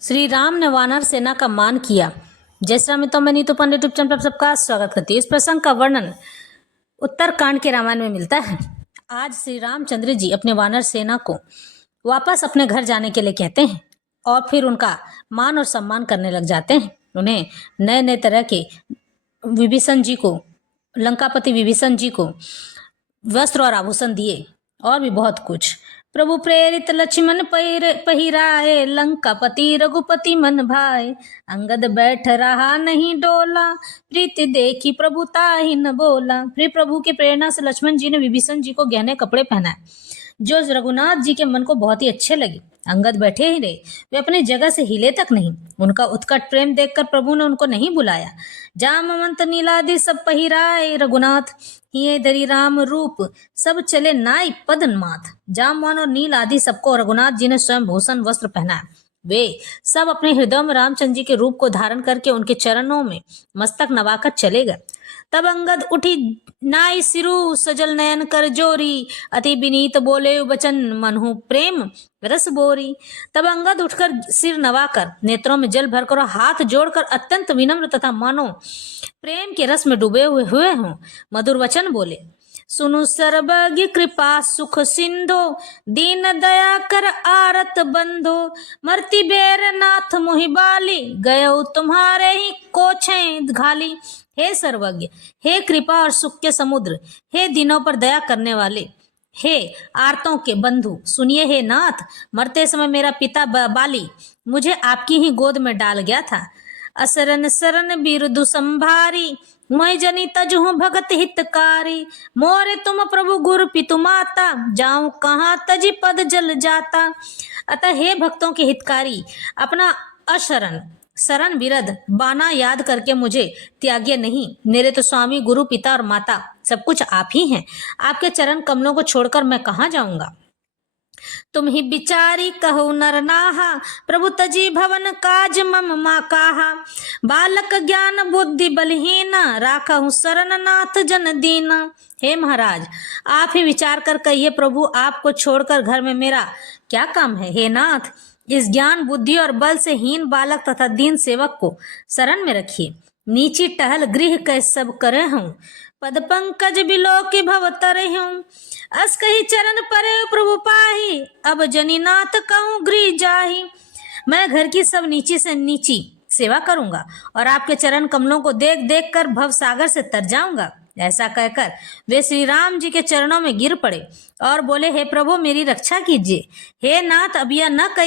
श्री राम ने वानर सेना का मान किया। जय श्री राम मित्रों, मैं नीतू पंडित यूट्यूब चैनल पर सबका स्वागत करती हूँ। इस प्रसंग का वर्णन उत्तरकांड के रामायण में मिलता है। आज श्री रामचंद्र जी अपने वानर सेना को वापस अपने घर जाने के लिए कहते हैं और फिर उनका मान और सम्मान करने लग जाते हैं। उन्हें नए नए तरह के विभीषण जी को, लंकापति विभीषण जी को वस्त्र और आभूषण दिए और भी बहुत कुछ। प्रभु प्रेरित लक्ष्मण पहिराए, लंकापति रघुपति मन भाए। अंगद बैठ रहा नहीं डोला, प्रीति देखी प्रभु ताहि न बोला। फिर प्रभु की प्रेरणा से लक्ष्मण जी ने विभीषण जी को गहने कपड़े पहनाए जो रघुनाथ जी के मन को बहुत ही अच्छे लगे। अंगद बैठे ही रहे, वे अपनी जगह से हिले तक नहीं। उनका उत्कट प्रेम देखकर प्रभु ने उनको नहीं बुलाया। जामवंत नीलादि सब पहिराए, रघुनाथ हिये धरि राम रूप, सब चले नाई पदन माथ। जामवान और नील आदि सबको रघुनाथ जी ने स्वयं भूषण वस्त्र पहनाया। वे सब अपने हृदय में रामचंद्र जी के रूप को धारण करके उनके चरणों में मस्तक नवाकर चले गए। तब अंगद उठी नाई सिरु, सजल नयन कर जोरी, अति विनीत बोले बचन मनहु प्रेम रस बोरी। तब अंगद उठकर सिर नवाकर, नेत्रों में जल भरकर और हाथ जोड़कर अत्यंत विनम्र तथा मानो प्रेम के रस में डूबे हुए हों मधुर वचन बोले। सुनु सर्वज्ञ कृपा सुख सिंधो, दीन दया कर आरत बंधो। मरती बेर नाथ मोहि बाली, गयो तुम्हारे ही कोछे घाली। हे सर्वज्ञ, हे कृपा और सुख के समुद्र, हे दीनों पर दया करने वाले, हे आर्तों के बंधु, सुनिए हे नाथ, मरते समय मेरा पिता बाली मुझे आपकी ही गोद में डाल गया था। असरन सरन बिरदु संभारी, मैं जनी तजहु भगत हितकारी। मोरे तुम प्रभु गुरु पितु माता, जाऊं कहाँ तजी पद जल जाता। अतः हे भक्तों के हितकारी, अपना अशरण शरण बिरद बाना याद करके मुझे त्याग्य नहीं। मेरे तो स्वामी गुरु पिता और माता सब कुछ आप ही हैं। आपके चरण कमलों को छोड़कर मैं कहाँ जाऊंगा। तुम ही बिचारी कहो नर नाहा, प्रभु तजी भवन काज मम माँ काहा। बालक ज्ञान बुद्धि बलहीना, राखहु शरण नाथ जन दीना। हे महाराज, आप ही विचार कर कहिए प्रभु, आपको छोड़कर घर में मेरा क्या काम है। हे नाथ, इस ज्ञान बुद्धि और बल से हीन बालक तथा दीन सेवक को शरण में रखिए। नीची टहल गृह कै सब करे हूँ, पद पंकज बिलो के भव तरे हूँ। अस कही चरण परे प्रभु पाही, अब जनी नाथ कहूँ गृह जाही। मैं घर की सब नीची से नीची सेवा करूंगा और आपके चरण कमलों को देख देख कर भव सागर से तर जाऊंगा। ऐसा कहकर वे श्री राम जी के चरणों में गिर पड़े और बोले, हे प्रभु मेरी रक्षा कीजिए। हे नाथ, अब यह न कही